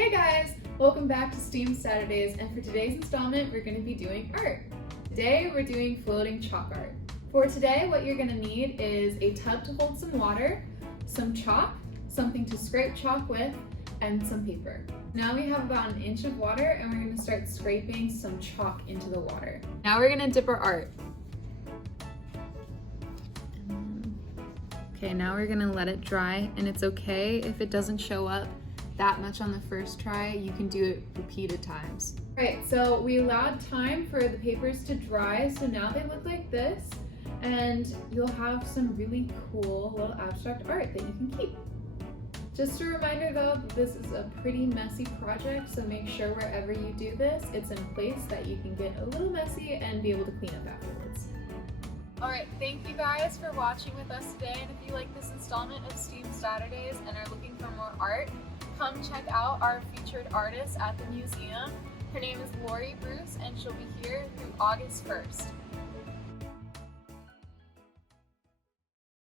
Hey guys, welcome back to STEAM Saturdays, and for today's installment we're going to be doing art. Today we're doing floating chalk art. For today what you're going to need is a tub to hold some water, some chalk, something to scrape chalk with, and some paper. Now we have about an inch of water and we're going to start scraping some chalk into the water. Now we're going to dip our art. Okay, now we're going to let it dry, and it's okay if it doesn't show up that much on the first try. You can do it repeated times. Alright, so we allowed time for the papers to dry, so now they look like this, and you'll have some really cool little abstract art that you can keep. Just a reminder though, that this is a pretty messy project, so make sure wherever you do this, it's in place that you can get a little messy and be able to clean up afterwards. Alright, thank you guys for watching with us today, and if you like this installment of STEAM Saturdays and are looking for more art, come check out our featured artist at the museum. Her name is Lori Bruce, and she'll be here through August 1st.